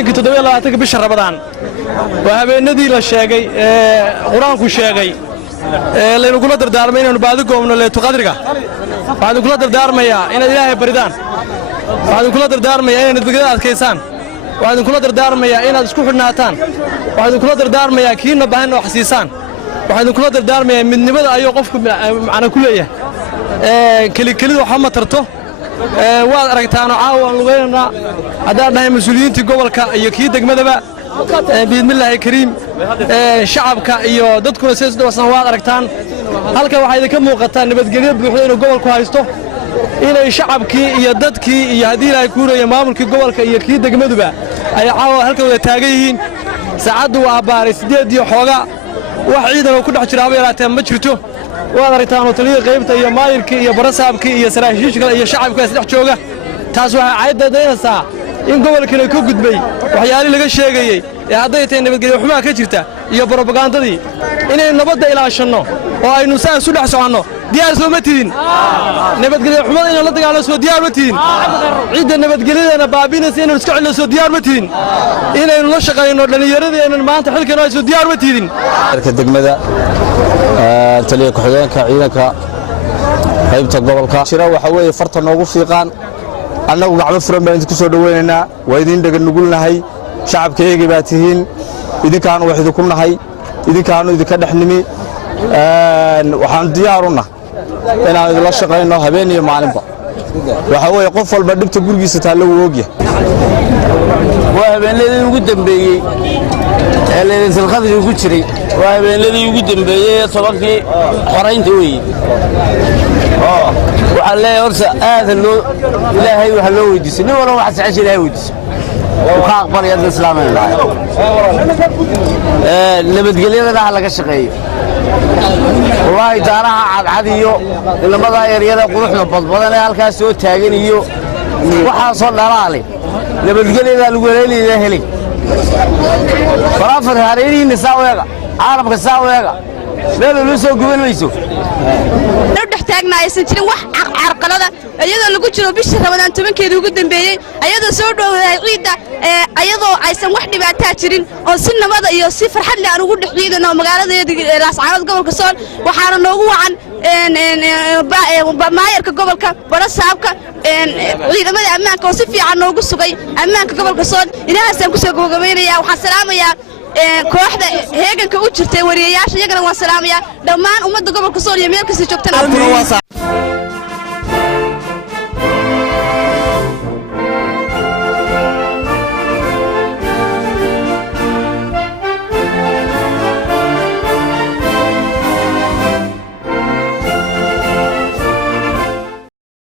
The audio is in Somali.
habeenkii 27 bisha Ramadaan waa habeenadii la sheegay quraanku sheegay leenu kula dardaarmay inuu baadi goobno leeto qadriga baadi kula dardaarmaya in Ilaahay baridaan baadi kula dardaarmaya in dadka adkeysaan baadi kula dardaarmaya inaad isku xidhnaataan baadi kula dardaarmaya kiina baahan oo xasiisaan baadi kula dardaarmaya midnimada ayuu qofku macna ku leeyahay kaliya waxa ma tarto waad aragtaan caawa lugeynana hadaan nahay mas'uuliyiintii gobolka iyo kii degmadaba biidmillaahi kariim shacabka iyo dadkuna sidoo wasan waad aragtaan halka waxa idinka muuqataa nabadgelyo buuxda inuu gobolku haysto inay shacabkii iyo dadkii iyo hadii Ilaahay ku reeyay maamulkii gobolka iyo kii degmaduba ay caawa halka wada taagan yihiin saacadu waa baaris 8 iyo xooga wax ciidan oo ku dhex jira yaraatee ma jirto waad aragtaan oo taliye qaybta iyo maayirkii iyo barasaabkii iyo saraakiisha iyo shacabka is dhex jooga taas waxa ay dadaysaa in gobolkana ku gudbay waxyaalo laga sheegayay ee haday tahay nabadgelyo xumaa ka jirta iyo propagandadii inay nabadda ilaashano oo aynu saas u dhex socono diyaar soo ma tidin nabadgelyo xumada in la dagaalo soo diyaar ma tidin ciidan nabadgelyada baabinaysa inuu iska celiyo soo diyaar ma tidin inaynu la shaqeyno dhalinyaradeena maanta xilkan ay soo diyaar ma tidin degmada taliye ku xigeenka ciidanka qaybta gobolka shira waxa weeye farta noogu fiiqaan annagu gacmo furan baan idinku soo dhaweynaynaa waa idin dhagan nugulnahay shacabkayga baa tihiin idinkaan wax idinku nahay idinkaan idinka dhaxnimi waxaan diyaar u nahay inaan idin shaqeyno habeen iyo maalinba waxa weeye qof walba dhibta gurigiisa taalo uu ogyahay waa habeenadii ugu dambeeyay ee leeyahay khadri ugu jiray waa habeenadii ugu dambeeyay tobankii xoreynta weeyay waxa la horsa aad loo Ilaahay waxa loo weydiisay nin walba waxa saxay Ilaahay weydiisay waxa aqbaliyada islaamka nabadgelyada laga shaqeeyo wallahi taaraha cadcad iyo ilmada yaryada quruxda badbadan ee halkaas soo taagan iyo waxa soo dhalaalay nabadgelyada lagu leeyahay helay farafar hareerihiina saaweega caalamka saaweega meel loo soo gubanayso taagnaaysan jirin wax carqalada ayadoo lagu jiro bisha Ramadaan 10keeda ugu dambeeyay ayadoo soo dhawaaday ciida ayadoo aysan wax dhibaato jirin oo si nabad iyo si farxad leh aan ugu dhaxliidano magaaladeeda Laascaanood gobolka Sool waxaana noogu wacan maayirka gobolka barasaabka ciidamada ammaanka oo si fiican noogu sugay ammaanka gobolka Sool ilaahaasaan ku soo gabagabeynaya waxaan salaamayaa kooxda heeganka u jirtay wariyayaasha iyagana waan salaamayaa dhammaan ummadda gobolka Sool iyo meel kasta joogtana